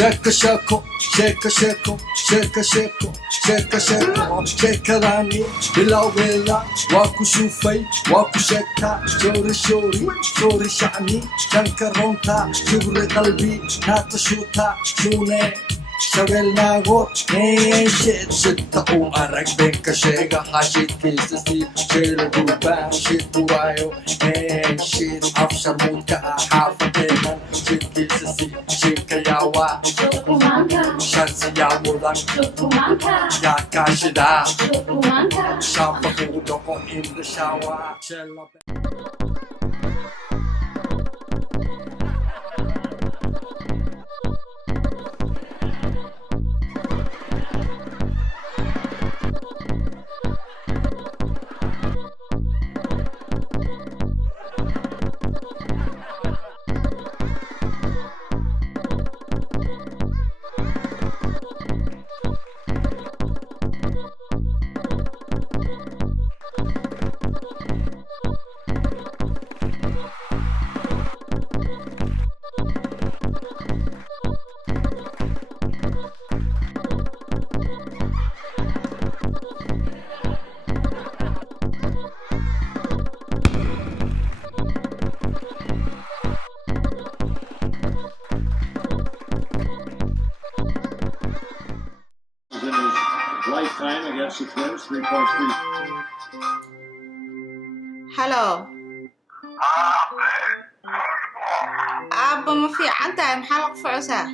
shaka shako shaka shako shaka shako shaka shako shakadani bilawgeeda waa ku shufay waa ku sheegtaa shoori shoori shoori shacni shanka runta kibri qalbi naata shuuta shuune shabeelnaago shidta u arag beenka sheega hashidkiisa sii sheela durbaan shidku waayo shid afsharmuudka ah xaafadeedan shidkiisa sii shidka yaawaa shansi yaa mudan yaa kaashidaa shaamba kugu dhaqo in the shower Lifetime against the Twins, 3.3. Hello. Abba ma fiican tahay maxaa la qufacaysaa?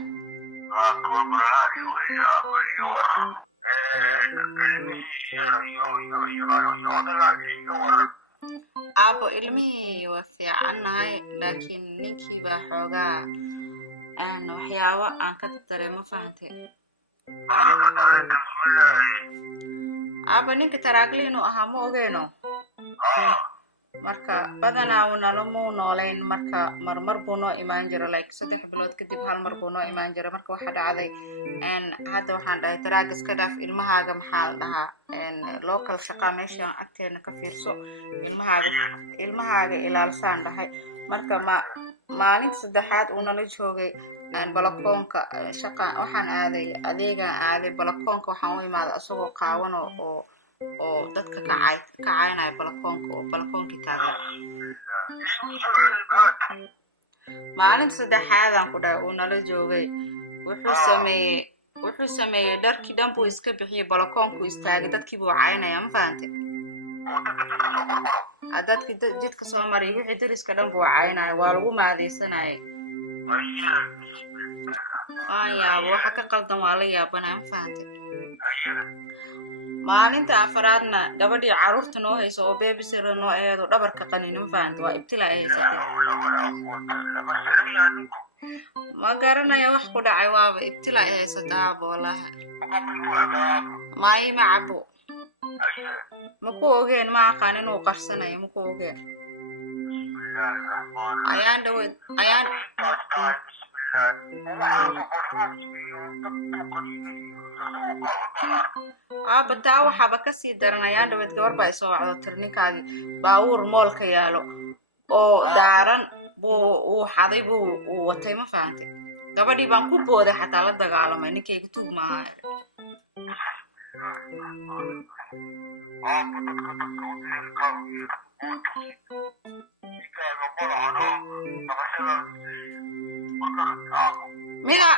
Abba ilmihii waa fiicannahay laakiin ninkii baa xoogaa waxyaabo aan ka dareemo fahantay. Abba ninka taraagli ahaa ma ogeeno marka badanaa uu nalamu noolayn marka marmar buu noo imaan jiro like 3 bilood kadib hal mar buu noo imaan jiro marka waxa dhacday hadda waxaan dhahay taraag iska dhaaf ilmahaaga maxaa la dhahaa local shaqa meesha agteena ka fiirso ilmahaaga ilaalsaan dhahay marka maalinta saddexaad uu nala joogay balakoonka shaqa waxaan aaday adeegan aaday balakoonka waxaan u imaaday asagoo qaawan oo dadka kacaynaya balakoonka oo balakoonkii taagan maalinta saddexaadaan ku dhahay uu nala joogay wuxuu sameeyey dharkii dhan buu iska bixiyey balakoonku istaagay dadkii buu caynaya ma fahantay dadkii jidka soo maray wixii dariska dhan buu caynaya waa lagu maadaysanayay yaabo waxa ka qaldan waa la yaabanaa ma fahantay maalinta afaraadna gabadhii caruurta noo hayso oo babysitter noo eedo dhabarka qaniin ma fahantay waa ibtilaa ay haysatay ma garanaya wax ku dhacay waaba ibtilaa ay haysataa boolaha maayima cabo ma ku ogeen ma aqaan inuu qarsanayo ma ku ogeen ayaan Abba taa waxaaba kasii daranayaan dhaweed gabar baa isoo wacdo tirninkaagii baawuur moolka yaalo oo daaran uu xaday uu watay ma fahantay gabadhii baan ku booday xataa la dagaalamay ninkayga tuug maaha Mira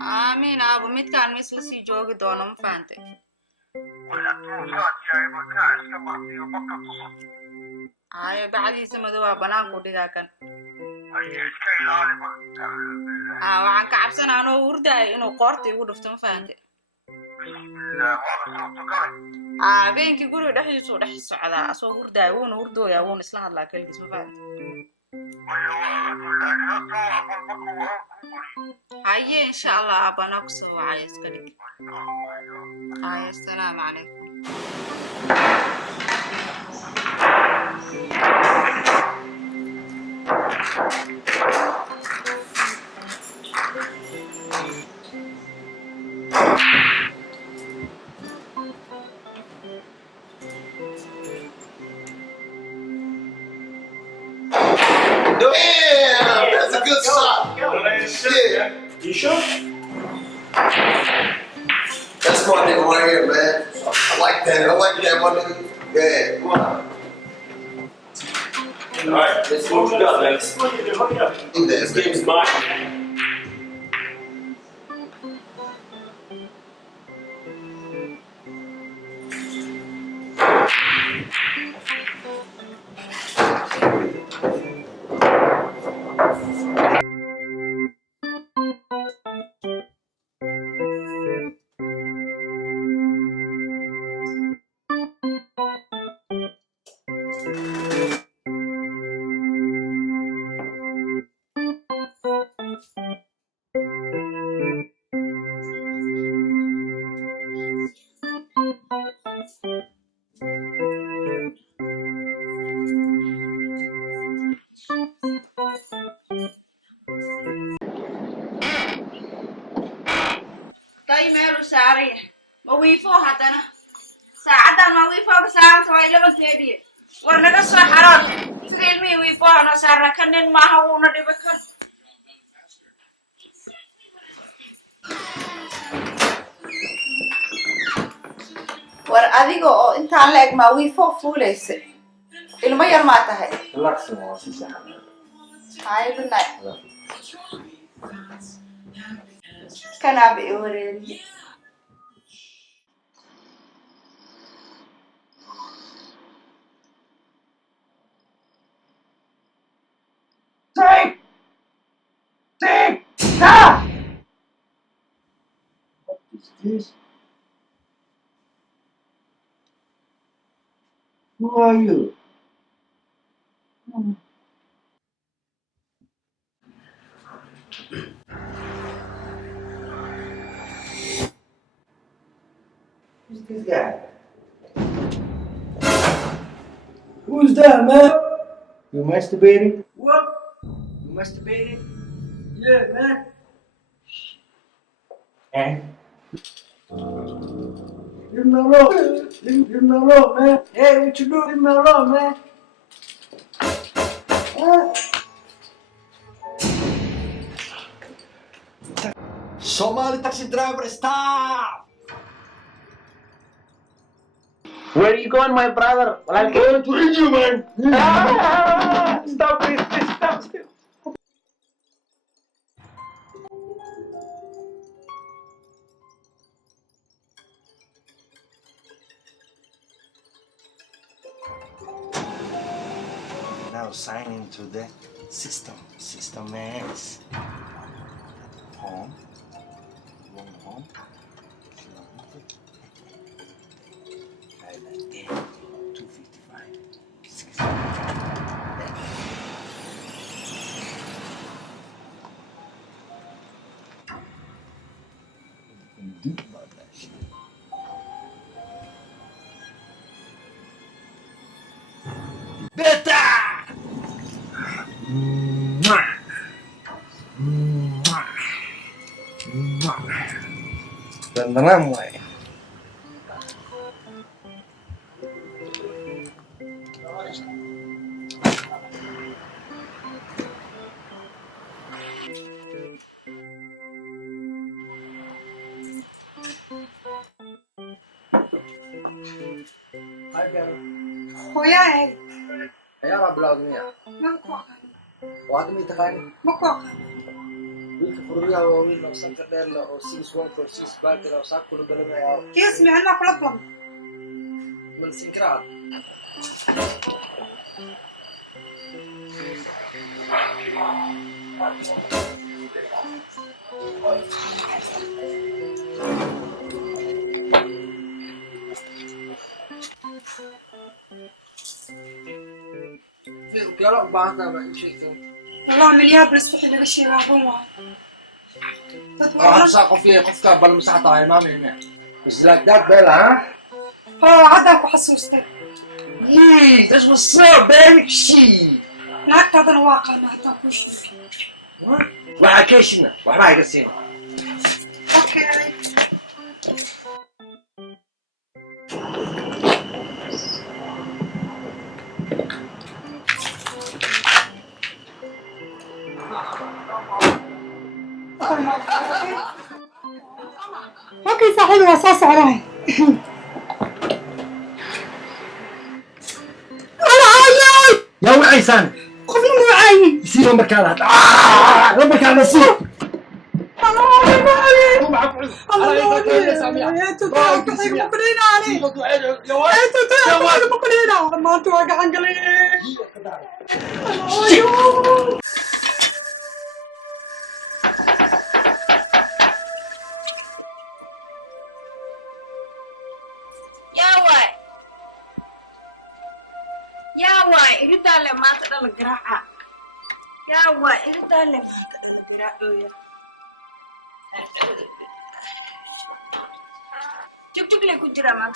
Amin Abu midkaan misla sii joogi doono ma fahantay bacdiisa madow waa banaanku dhigaa kan waxaan ka cabsanaa anoo hurdaay inuu qoorta igu dhufto ma fahantay habeenkii guriga dhexdiisu dhex socdaa asoo hurdaay wuuna hurdooyaa wuuna isla hadlaa keligiis ma fahantay haye insha allah abanaa ku soo wacaya iska dhig haye assalaamu calaykum Damn, that's a good shot. Yeah. You sure? That's my nigga right here, man. I like that. I like that, my nigga. Yeah, come on. Alright, let's see what you got, man. Do that, This man. game's mine. طيب ماله سعريه ما ويفوه حتنا ساعدها ما ويفوه ساعة توي لما تيجي ورنا قصة حرام فيلمي ويفوه أنا سعرنا كنن ما هو ندبكر war adiga oo intaan la eg ma wiifo fuulaysa ilmo yar ma tahay relax waa si sax ay binay kana bi wareeri this. Who are you? Who's this guy? Who's that, man? You masturbating? What? You masturbating? Yeah, man. Eh? Leave me alone. Leave me alone, man. Hey, what you doing? Leave me alone, man. Somali taxi driver, stop! Where are you going, my brother? I'm going to read you, man. Stop this, stop this. Now sign into the system. System is home. Home. Like 10, 255, 65. Do about that shit. Beta! Tenang, boy. hooyahay Ayaa bilaawday. ma ku aqaan Waad mid tahay ma ku aqaan wiilka furriyaha waa wiil oo sanka dheer leh oo 6 baakir oo saak kula galanaya kiis micna kula plan man sinkraad في كلام بعضنا ما يمشي والله مليار بنستحي لك الشيء هو راح ساقف فيه قفكة بالمساحة هاي ما مهمة بس like that Bella ها عداك وحسوستك Yee, that's what's up baby shit نعك هذا الواقع نعطاك وش وعكيشنا وحنا يقسينا اوكي اوكي صاحبي واساس علي. انا عايز يا وعيسان قبل ما عايز يصير لمبك هذا لمبك هذا يصير يا واي إريدان لما تدل القراعة يا واي إريدان لما تدل القراعة جوك لي كجرا ما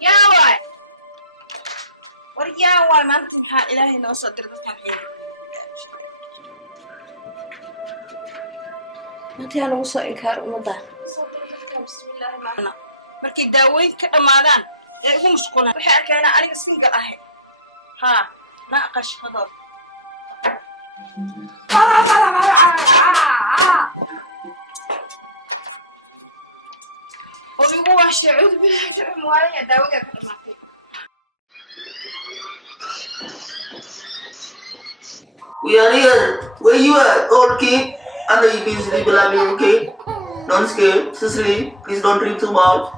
يا واي ورجع واي ما أنت محا إلهي نو صدر تفهم أنت أنا وصل إنكار ومضى بسم الله الرحمن الرحيم markay daawooyinka dhamaadaan ee ugu mashquulaan waxay arkeen aniga single ahay ha naaqash hadal oo igu waashay cud bilaha jacayl muwaaya daawada ka dhamaatay We are here. Where you at, old kid? I know you been sleeping like me, okay? Don't scare. To sleep. Please don't drink too much.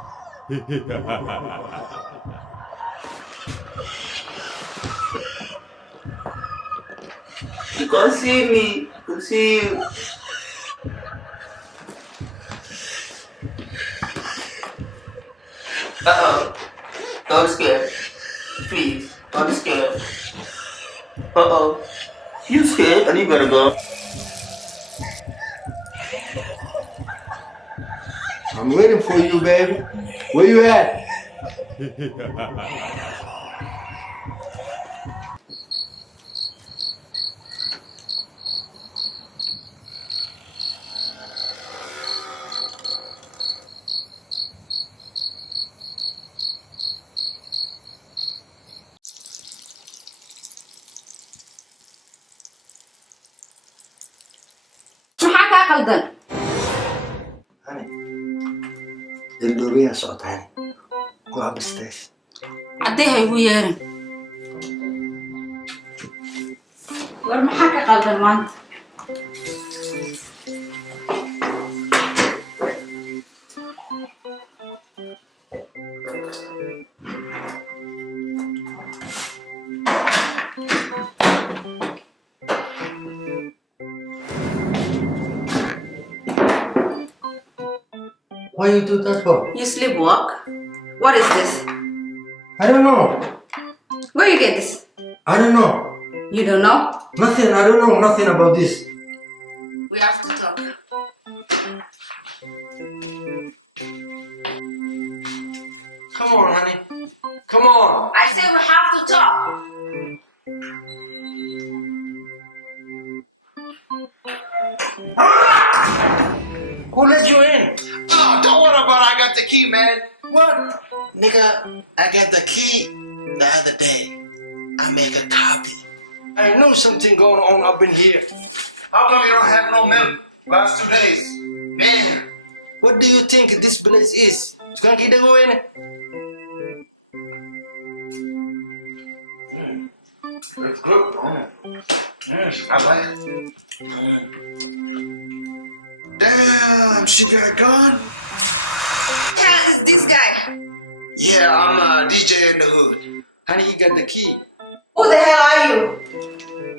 You can't see me. I can see you. Uh-oh. Don't scare. Please. Don't scare. Uh-oh. You scared and you gotta go. I'm waiting for you, baby. Where you at? maxaa kaa qaldan Dildoobiyaa socotaani ku cabistays haddii ha igu yeerin war maxaa ka qaldan maanta Why you do that for? you sleepwalk what is this I don't know. where you get this I don't know. you don't know Nothing. I don't know nothing about this. we have to talk Come on, honey. Come on. I said we have to talk Who let you in? Oh, don't worry about it. I got the key, man. What? Nigga, I got the key the other day. I make a copy. I know something going on up in here. How come you don't have no milk last 2 days? Man. What do you think this place is? Can kita go in? It's good, bro. I like it. Damn, she got a gun? yeah it's this guy Yeah, I'm a DJ in the hood. Honey, you got the key. who the hell are you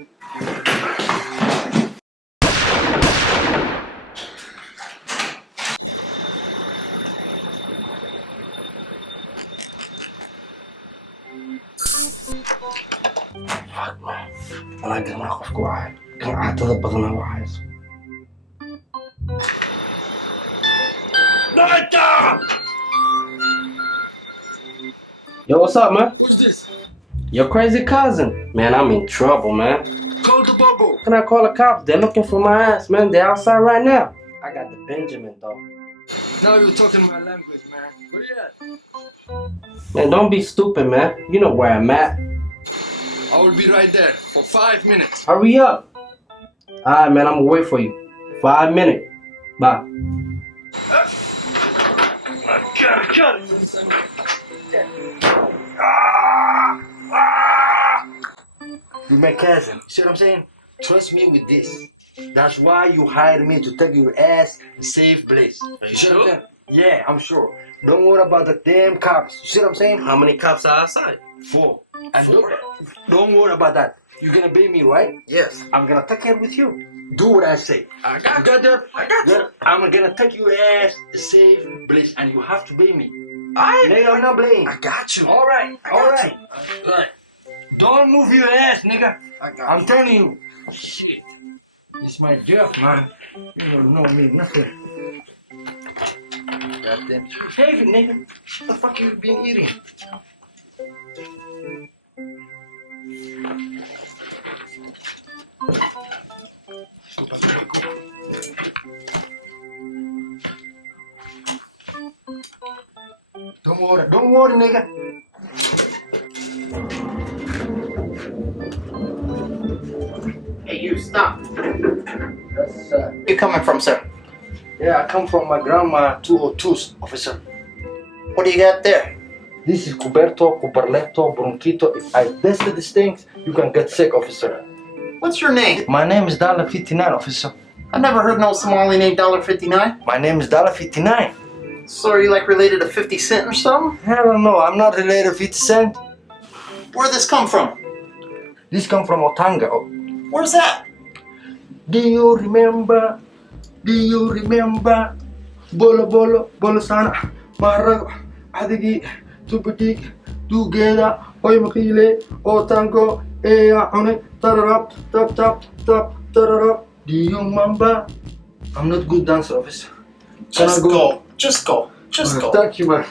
Walaa garmaa qofku wacay kan caatada badana wacayso Yo, what's up, man? Who's this? Your crazy cousin. Man, I'm in trouble, man. Call the bubble. Can I call the cops? They're looking for my ass, man. They're outside right now. I got the Benjamin, though. Now you're talking my language, man. Where you at? Man, don't be stupid, man. You know where I'm at. I will be right there for 5 minutes. Hurry up. Alright, man, I'm gonna wait for you. 5 minutes. Bye. You're my cousin. See what I'm saying? Trust me with this. That's why you hired me to take your ass to safe place. Are you sure? Yeah, I'm sure. Don't worry about the damn cops. You see what I'm saying? How many cops are outside? 4. And don't worry about that. You're gonna pay me, right? Yes. I'm gonna take care with you. Do what I say. I got You got that? I got you. Good. I'm gonna take your ass to safe place and you have to pay me. I Nigga, I'm not playing. got you. Alright, I got alright. you. Right. Don't move your ass, nigga. I got I'm you. telling you. Shit. It's my job, man. You don't know me, nothing. Goddamn. Shave it, nigga. What the fuck you been eating? Don't worry, nigga. Hey, you stop. That's, Where you coming from, sir? yeah, I come from my grandma 202's, officer. What do you got there? This is Cuberto, Cuberletto, Bronchito. If I tested these things, you can get sick, officer. What's your name? My name is $59, officer. I never heard no Somali named $59. My name is $59. So are you like related to 50 Cent or something? I don't know. I'm not related to 50 Cent. Where'd this come from? This come from Otanga. Where's that? Do you remember? Do you remember? Bolo bolo bolo sana maharago adigi tubudik dugeda oy makile Otango eya one tararap tap tap tap tararap. Do you remember? I'm not good dancer, officer. Just go. Just go. Just go. Thank you, man.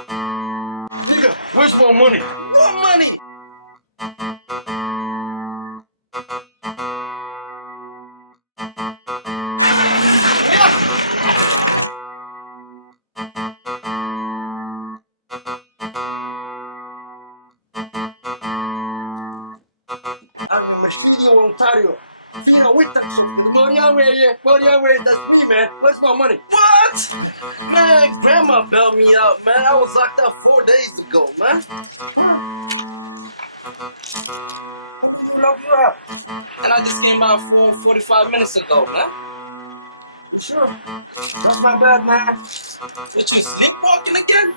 Nigga, where's my money? What money? I'm a studio Ontario. Fino with the Moriawe, that's me, man. Where's my money? What? Man, grandma bailed me out, man. I was locked up 4 days ago, man. Who locked you up? And I just came out 45 minutes ago, man. You sure? That's not bad, man. What, you sleepwalking again?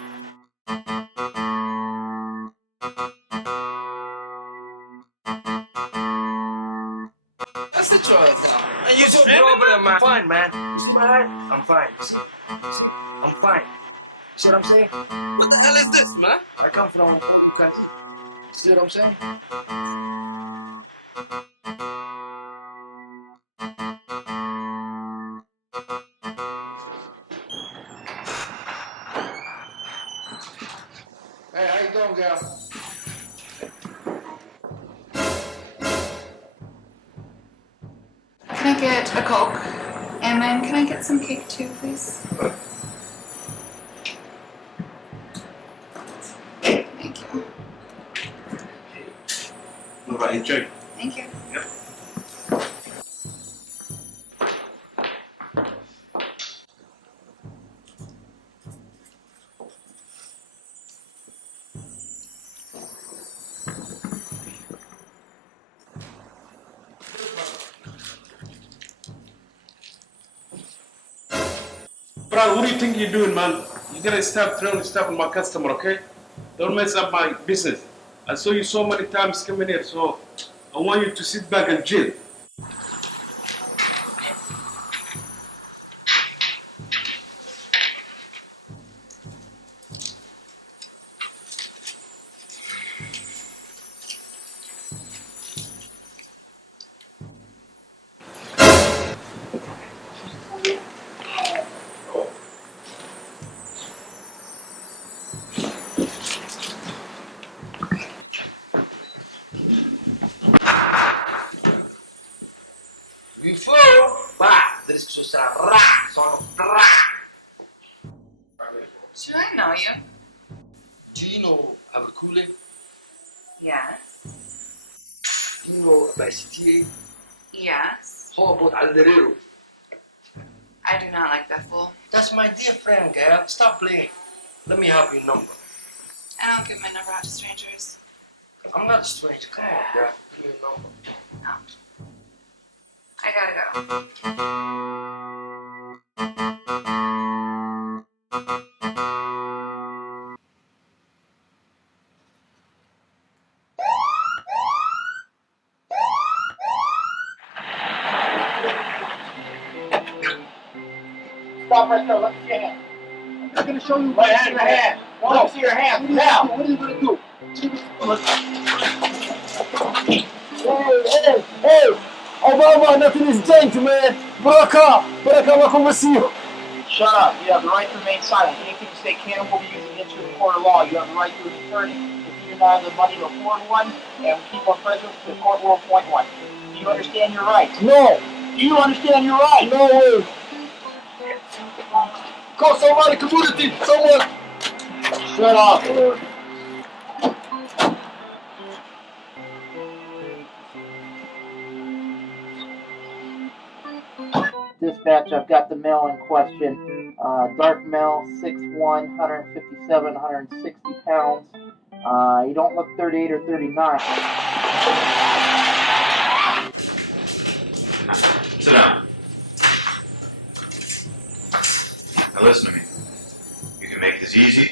That's the choice. And you What's your tripping, problem, man? man? I'm fine, man. See my eye? I'm fine. See? I'm fine. See what I'm saying? What the hell is this, man? I come from Ukanti. See what I'm saying? Hey, how you doing, girl? Can I get a Coke? And then can I get some cake too, please? Thank you. All right, enjoy. Thank you. Bro, what do you think you're doing, man? You gotta stop throwing stuff on my customer, okay? Don't mess up my business. I saw you so many times coming here, so I want you to sit back and chill. Should I know you? Do you know Abakule? Yes. Do you know Abasiti? Yes. How about Alderero? I do not like that fool. That's my dear friend, girl. Stop playing. Let me have your number. I don't give my number out to strangers. I'm not a stranger. Come on, girl. Give me your number. No. I gotta go. Stop right there. Let me see your hand. I'm going to show you right hand. Your hand. Let me see your hand. Now. What are you going to do? Hey. Obama, nothing is changed, man. Baraka, welcome to see you. Shut up. You have the right to remain silent. Anything you say can and will be used against you in court of law. You have the right to an attorney. If you do not have the money to afford one and keep on present, the court will appoint one. Do you understand your rights? No. Do you understand your rights? No way. Call Somali community. Someone. Shut up. Dispatch, I've got the male in question. Dark male, 6'1", 157, 160 pounds. You don't look 38 or 39. Sit down. Now listen to me. You can make this easy,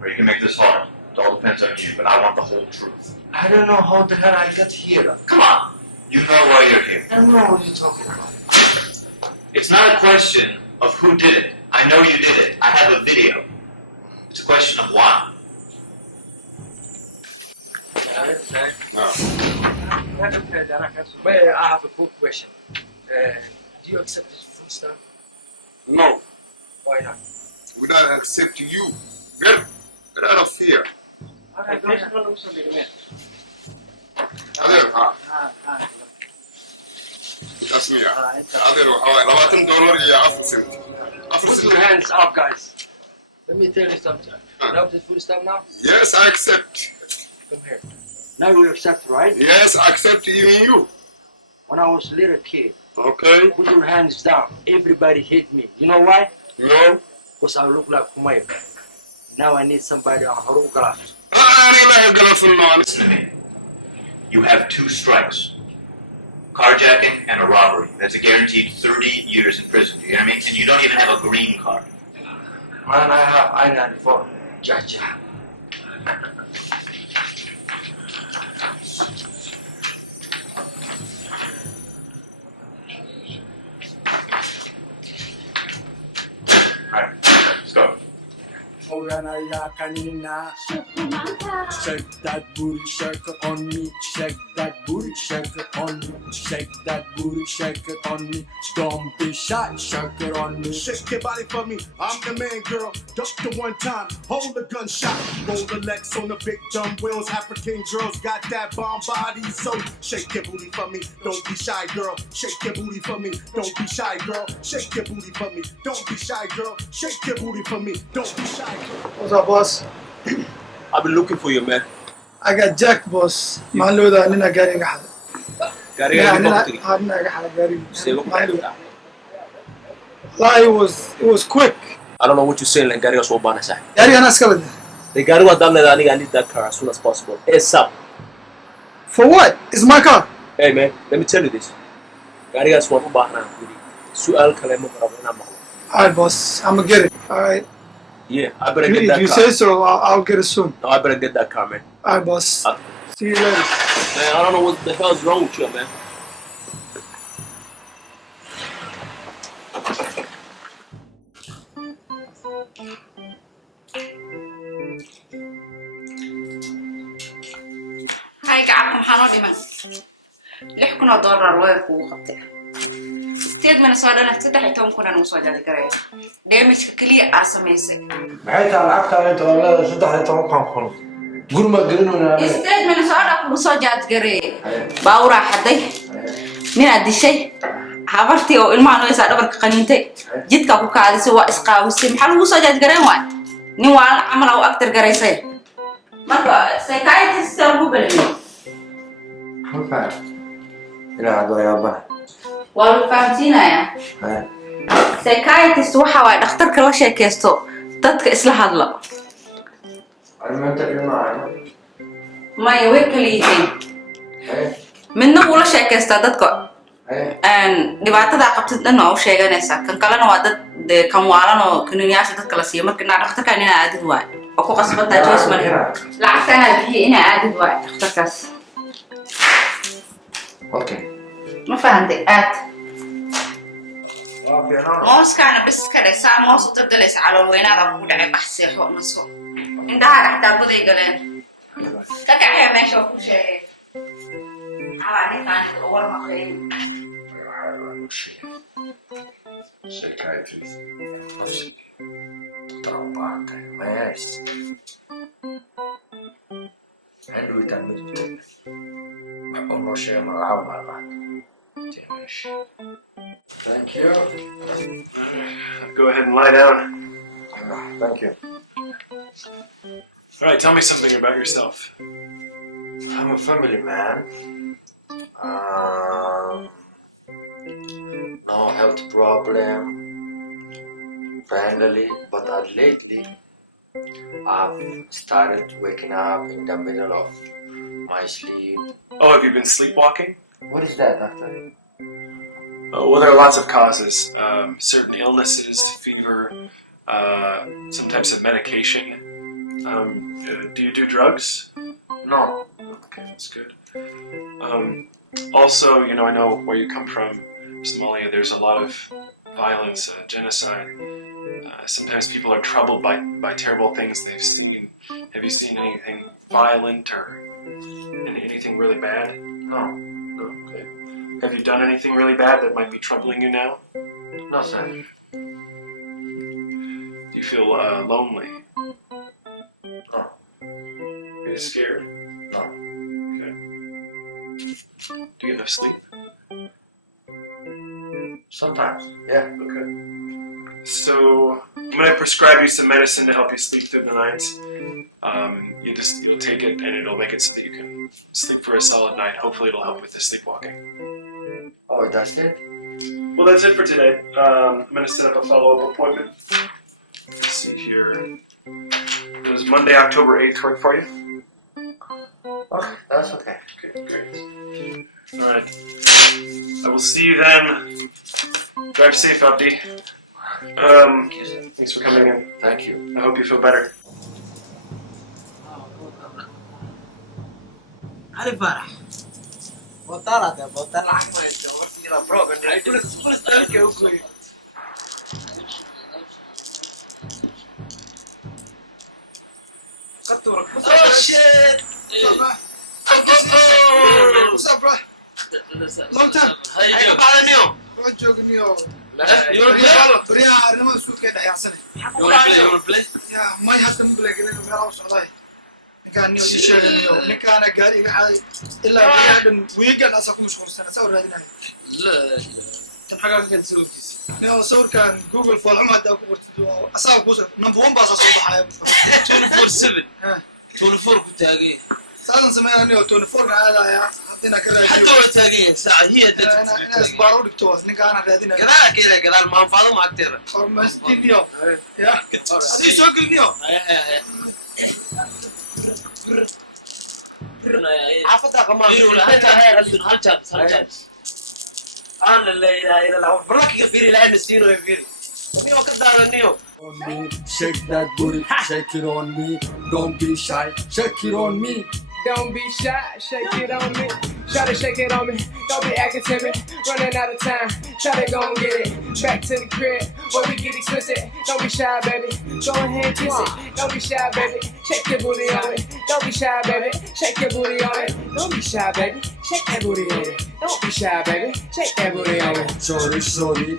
or you can make this hard. It all depends on you, but I want the whole truth. I don't know how the hell I got here. Come on! You know why you're here. I don't know what you're talking about. It's not a question of who did it. I know you did it. I have a video. It's a question of why. Well, I have a quick question. Do you accept this food stuff? No, Why not? we don't accept you. Get out of here. That's me. Put your hands up, guys. Let me tell you something. You know this food stuff now? Yes, I accept. Come here. Now you accept, right? Yes, I accept even you. When I was a little kid, Okay? put your hands down. Everybody hit me. You know why? No. Because I look like Kumail. Now I need somebody on Harukala. Listen to me. You have 2 strikes. Carjacking and a robbery. That's a guaranteed 30 years in prison. You know what I mean? And you don't even have a green card. Man, I have I-94. Jaja. Alright, let's go. Shake that booty, shake it on me. Shake that booty, shake it on me. Shake that booty, shake it on me. Don't be shy, shake it on me. Shake your body for me, I'm the man, girl. Duck the one time, hold the gunshot. Roll the legs on the big dumb wheels. African girls got that bomb body, so shake your booty for me. Don't be shy, girl. Shake your booty for me. Don't be shy, girl. Shake your booty for me. Don't be shy, girl. Shake your booty for me. Don't be shy, girl. What's up, boss? I've been looking for you, man. I got jacked, boss. Maluda, nina gari nga hada. Gary, it was quick. I don't know what you're saying, like Gary was so bad. Gari ana skala. The Gary was done that I need that car as soon as possible. ASAP. For what? It's my car. Hey man, let me tell you this. Gary was one bad now. Su'al kalemo barabana mahu. Alright, boss. I'm gonna get it. Alright. Yeah, I better get that If you car. say so, I'll get it soon. No, I better get that car, man. Alright, boss. See you later. Man, I don't know what the hell's wrong with you, man. هاي قاعد محاضر لمن لحكنا دولار وين قبته استيد من الصعدة نفتح يتوم كنا نوصل جالي كريه ده مش كلية أسميسي معيت على عقد على تولى صدق يتوقع خلص قول ما قلنا استيد من الصعدة نوصل جالي كريه باورا حدي من هذا الشيء habartii oo ilmaha noo isa dhabarka qaniintay jidka ku kaadisay waa isqaawisay maxaa lagu soo jaaj gareen waay nin waa camal oo actor garaysay marka psychiatrist lagu balamiyo halka ila hado yaabana waa fahamsiinaya psychiatrist waxa waay dhakhtarka la sheekaysto dadka isla hadla armaanta ilmaha ma way kala yihiin midna wuu la sheekaystaa dadka dhibaatada qabtid dhan oo sheeganaysa kan kalena waa dad kan waalan oo kaniiniyaasha dadka la siiyo marka dhakhtarka inaa aadid waay oo ku qasbata joyce mali lacagtana bixiyo inaa aadid waay dhakhtarkaas okay ma fahantay aad mooskaana bis ka dhaysaa moos u dabdalaysa calool weynaada ku dhacay baxseexo naso indhaha xataa guday galeen ka kacaya meesha oo ku sheegay ninkaan war maqlay psychiatrist traumata mas عنده يتعمل والله شيء ما عاون مع بعض thank you Go ahead and lie down. thank you All right, tell me something about yourself. I'm a family man. No health problem, friendly, but lately I've started waking up in the middle of my sleep. Oh, have you been sleepwalking? What is that, doctor? Well, there are lots of causes. Certain illnesses, fever, some types of medication. Do you do drugs? No. Okay, that's good. Also, you know, I know where you come from, Somalia. There's a lot of violence, genocide. Sometimes people are troubled by terrible things they've seen. Have you seen anything violent or anything really bad? No. No. Okay. Have you done anything really bad that might be troubling you now? No, sir. Do you feel lonely? No. Are you scared? No. Okay. Do you get enough sleep? Sometimes. Yeah. Okay. So I'm gonna prescribe you some medicine to help you sleep through the night. You'll take it and it'll make it so that you can sleep for a solid night. Hopefully it'll help with the sleepwalking. Oh, that's it? Well, that's it for today. I'm gonna set up a follow-up appointment. Let's see here. Does Monday, October 8th work for you? Okay, that's okay. Okay, great. All right. I will see you then. Drive safe, Abdi. Thanks for coming in. Thank you. I hope you feel better. علي فرح بطلت بطل عقمة يلا بروجن يقول فلوس تركي وكوي كتورك oh shit what's up bro long time أيوة بعد اليوم رجوك اليوم لا يور بلاي يا أنا ما أسوق كده يا سنة يور بلاي يا ما يحسن بلاي كده يوم يراو صعداي كان يوم يشيل اليوم كان قاري قاعد إلا بعد ويجن أساكم مشغول سنة صور هذه لا كم حاجة كان تسوي كيس نيو صور كان جوجل فول عماد أو كورت أساق بوس نمبر 1 باص أصور بحياة 24/7 24 بتاعي ساعة زمان نيو 24 هذا يا حطينا كذا حتى لو تاجي ساعة هي أنا إسبارو دكتور نيجا أنا قاعدين كذا ما فاضي ما كتير فرمس تينيو يا سيسوق النيو عفتها كمان هل جالس أنا لا إله إلا الله براك يفيري لا نسيرو يفيري نيو كذا نيو On me, shake that booty, shake it on me. Don't be shy, shake it on me. Don't be shy, shake it on me. Try to shake it on me. Don't be acting timid. Running out of time. Try to go and get it. Back to the crib where we get explicit. Don't be shy, baby. Go ahead and kiss it. Don't be shy, baby. Shake your booty on it. Don't be shy, baby. Shake your booty on it. Don't be shy, baby. Shake that booty on it. Don't be shy, baby. Shake that booty on it. Sorry, sorry,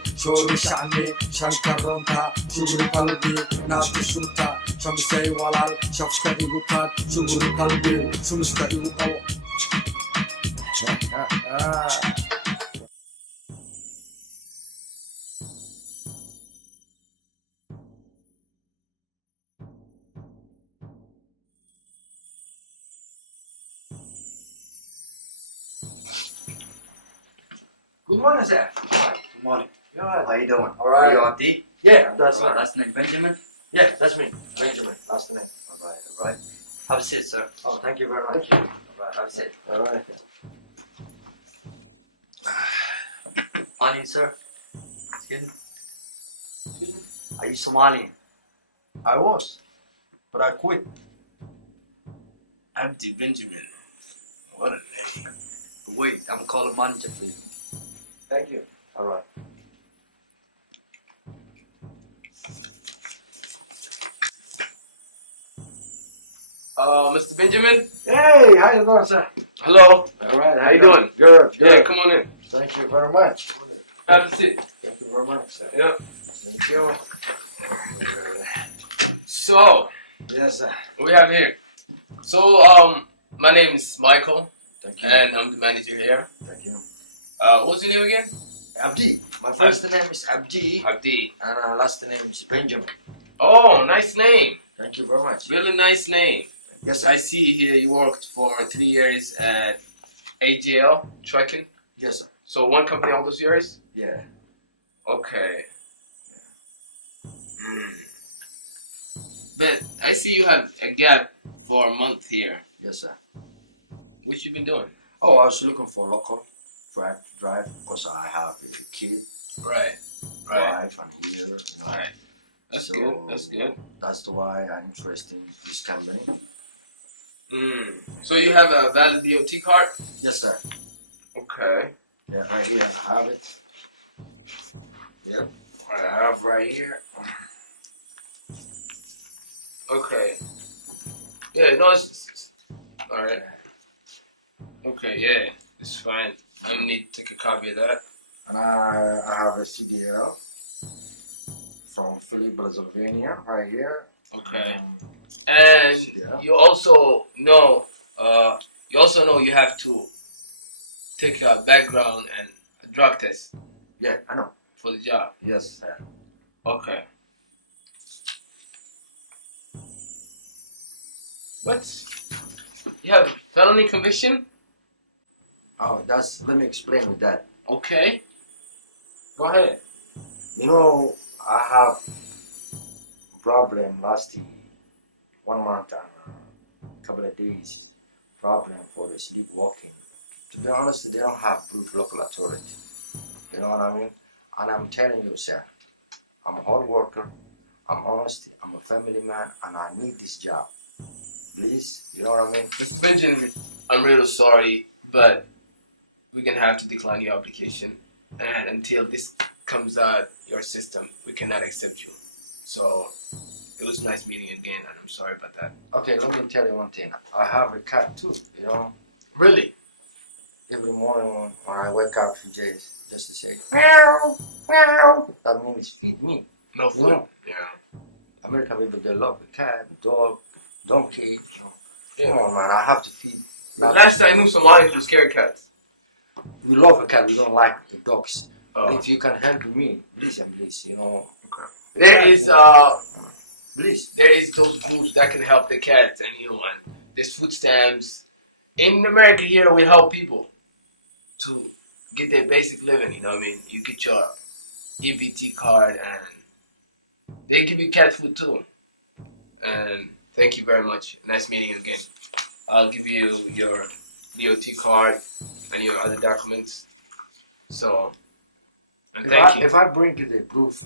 shani, shankaronta, shuguri kalbi, natu shuta, shamisay walal, shafska igupat, shuguri kalbi, sumuska igukalo. Good morning, sir. Good morning. How you doing? All right. You on D? Yeah, That's my right. last name Benjamin. Yeah, that's me. Benjamin. Last name. All right. Have a seat, sir. Oh, thank you very much. All right. Have a seat. All right. Morning, sir. Excuse me. Are you Somali? I was, but I quit. Abdi Benjamin. What a name. Wait, I'm calling manager for you. Thank you. All right. Mr. Benjamin? Hey, how you doing, sir? Hello. All right. How you doing? Good. Yeah, Good. come on in. Thank you very much. Have a seat. Thank you very much, sir. Yeah. Thank you. So, Yes, sir. we have here. So, my name is Michael, Thank you. and I'm the manager here. Thank you. What's your name again? Abdi. My first name is Abdi, Abdi. and last name is Benjamin. Oh, nice name. Thank you very much. Really nice name. Yes, sir. I see here you worked for 3 years at AJL Trucking. Yes, sir. So one company all those years? Yeah. Okay. But I see you have a gap for a month here. Yes, sir. What you been doing? Oh, I was looking for local drive because I have a kid. Right. Wife and here. You know. Right. That's So, good. That's good. That's why I'm interested in this company. So you have a valid DOT card? Yes, sir. Okay. Yeah, right here. I have it. Yep. I have right here. Okay. Yeah, no, it's alright. Okay, yeah, it's fine. I need to take a copy of that. And I have a CDL from Philly, Pennsylvania, right here. Okay. And Yeah. you also know, you have to take a background and a drug test Yeah, I know. for the job. Yes, sir. Okay. What? You have felony conviction? Oh, let me explain with that. Okay. Go ahead. You know, I have problem last 1 month and a couple of days problem for the sleepwalking. To be honest, they don't have proof local authority. You know what I mean? And I'm telling you, sir, I'm a hard worker, I'm honest, I'm a family man, and I need this job. Please, you know what I mean? Mr. Benjamin, I'm really sorry, but we're gonna have to decline your application. And until this comes out your system, we cannot accept you. So it was nice meeting you again, and I'm sorry about that. Okay, let me tell you one thing. I have a cat too, you know. Really? Every morning when I wake up, just to say, meow, meow. That means feed me. No food? Yeah. Yeah. American people, they love the cat, dog, donkey. Yeah. Come on, man, I have to feed. Last time I knew Somalis were scared cats. We love a cat, we don't like the dogs. Oh. If you can help me, please, you know. Okay. There is Please. there is those foods that can help the cats and human. There's food stamps. In America here, we help people to get their basic living, you know what I mean? You get your EBT card and they give you cat food too. And thank you very much. Nice meeting you again. I'll give you your DOT card and your other documents. So, and thank you. If I bring you the proof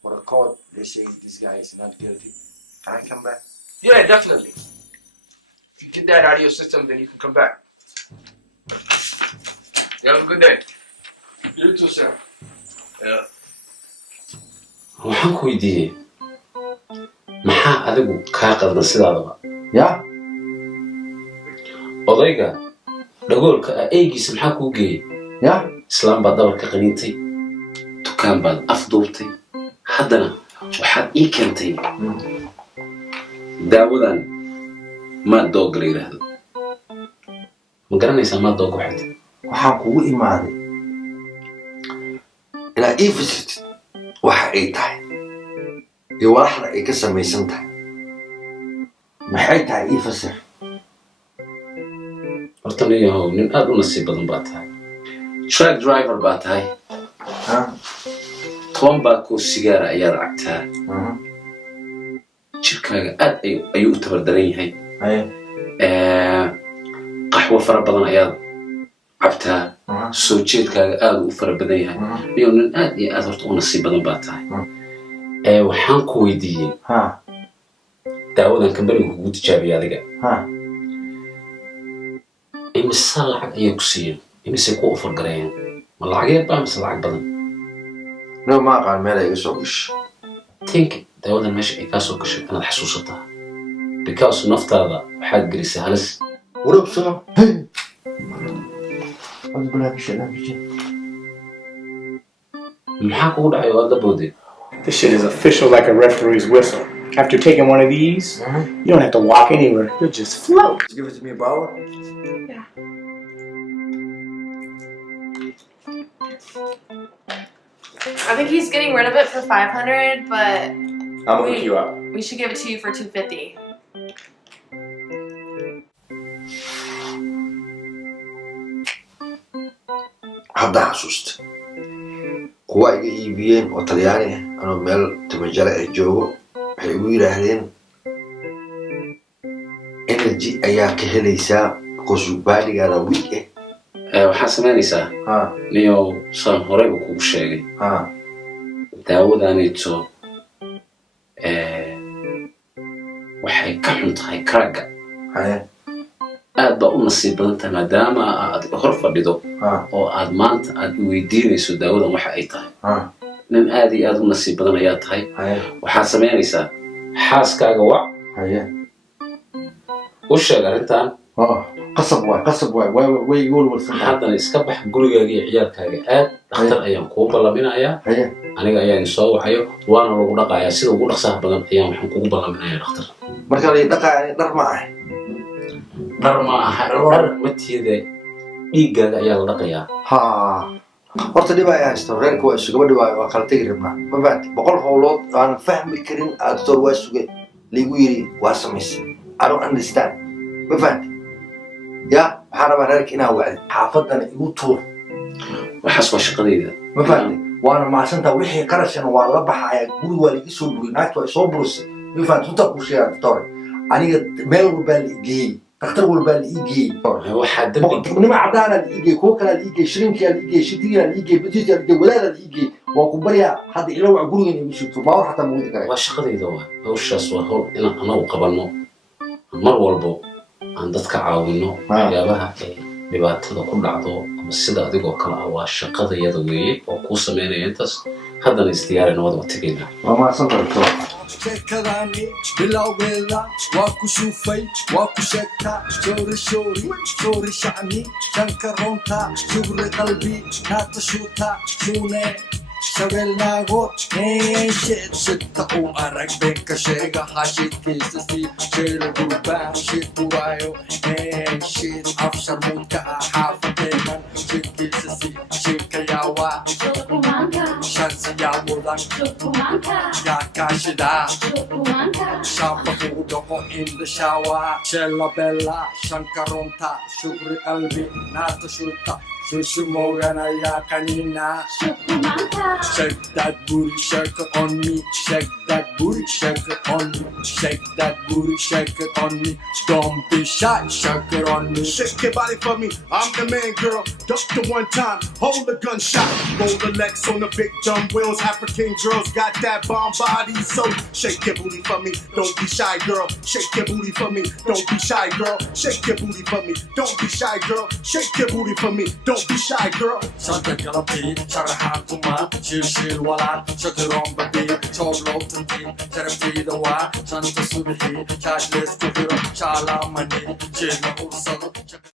for the court, they say this guy is not guilty, can I come back? Yeah, definitely. If you get that out of your system, then you can come back. You have a good day. You too, sir. Yeah. waxaan ku weydiiyey maxaa adigu kaa qaldan sidaadaba yaa odayga dhagoolka ah eygiisa maxaa kuu geeyey yaa islaam baad dabarka qaniintay dukaan baad afduubtay haddana waxaad ii keentay daawadan maad doogga la yidhaahdo ma garanaysaa maad doogga waxay waxaa kugu imaaday inaad ii fasirtid waxa ay tahay iyo walaxda ay ka samaysan tahay maxay tahay ii fasir horta nin yahow nin aad u nasiib badan baa tahay truck driver baa tahay toban baakoo sigaara ayaad cabtaa jirkaaga aad ayuu u tabardaran yahay qaxwo fara badan ayaad cabtaa soo jeedkaaga aad u fara badan yahay iyo nin aad iyo aad horta u nasiib badan baa tahay waxaan ku weydiiyey daawadan kambaniga kugu tijaabiyay adiga imise lacag ayay ku siiyeen imise ku ofar gareeyeen ma lacageed baa mise lacag badan no ma aqaan meel ay iga soo gashay think daawadan meesha ay kaa soo gashay inaad xasuusataa because naftaada waxaad gelisay halis warabsa maxaa kugu dhacay waad la booday This shit is official like a referee's whistle. After taking one of these, you don't have to walk anywhere. You'll just float. Give it to me, Bauer. Yeah. I think he's getting rid of it for 500, but I'll hook you up. we should give it to you for 250. hadda xasuusta kuwa iga iibiyeen oo talyaani ah anoo meel timajare ah joogo waxay igu yidhaahdeen energy ayaa ka helaysaa qosubaadhigaada wiig waxaa samaynaysaa niyow saan horeyba kugu sheegay daawadanayto waxay ka xun tahay karagga aad baa u nasiib badan tahay maadaama aad hor fadhido oo aad maanta aad weydiinayso daawadan waxa ay tahay nin aad iyo aad u nasiib badan ayaa tahay waxaad samaynaysaa xaaskaaga wac u sheeg arrintan qasab waay way igu walwalsan haddana iska bax gurigaaga iyo ciyaalkaaga aad dhakhtar ayaan kuu ballaminayaa aniga ayaan soo wacayo waana lagu dhaqayaa sida ugu dhaqsaha badan ayaan waxaan kugu ballaminayaa dhakhtar marka la dhaqaaya dhar ma ah dhar ma aha dhar matiida dhiiggaaga ayaa la dhaqayaa horta dhib ayaa haysta reerka waa isugaba dhibaayo waa kala tegi rabnaa ma fahanti 100 howlood aan fahmi karin aad doctor waa sugay liigu yiri waa samaysay I don't understand ma fahanti ya waxaan rabaa reerka inaan wacdi xaafadana igu tuur waxaas waa shaqadayda ma fahanti waana maasanta wixii qarashana waa la baxaya guri waa laga soo buri naagta waa soo burusay ma fahanti inta ku sheegay doctor aniga meel walba la igey dhakhtar walba la igey waxaa dambi nima cadaana la igey kuwa kale la igey shrinki la igey shitiga la igey bujita la igey walaala la igey waa ku barya hadda ila waa guriga inuu shito ma wax xataa muudi kare waa shaqadayda waa hawshaas waa hawl inaan anagu qabanno mar walbo aan dadka caawino waxyaabaha ay dhibaatada ku dhacdo ama sida adigoo kale ah waa shaqadayada weeye oo kuu sameynaya intaas haddana isdiyaarina wada wategayna waa mahadsan doctor sheekadaani bilowgeeda waa ku shuufay waa ku sheegtaa shoori shacni shanka roonta shugri qalbi naata shuuta shuune shabeelnaago shidta u arag beenka sheega hashidkiisa sii sheela gurbaan shidku waayo shid afshar muudka ah xaafadeeman shidkiisa sii shidka yaawaa shansiyaa mudan yaa kaashidaa shaamba kugu dhaqo in the shower sheela bella shanka runta shugri qalbi naata shuuta Shushu Moganaya Kanina. Shake that booty, shake it on me. Shake that booty, shake it on me. Shake that booty, shake it on me. Don't be shy, shake it on me. Shake your body for me, I'm the man, girl. Duck the one time, hold the gunshot. Roll the legs on the big dumb wheels. African girls got that bomb body, so shake your booty for me. Don't be shy, girl. Shake your booty for me. Don't be shy, girl. Shake your booty for me. Don't be shy, girl. Shake your booty for me. Don't be shy, girl. Shanta galati, sharahatuma, shil wala, shakaron babi, cholo tunti, sharafti dawa, shanta subhi, cashless kuhiro, shala mani, shil ursalo.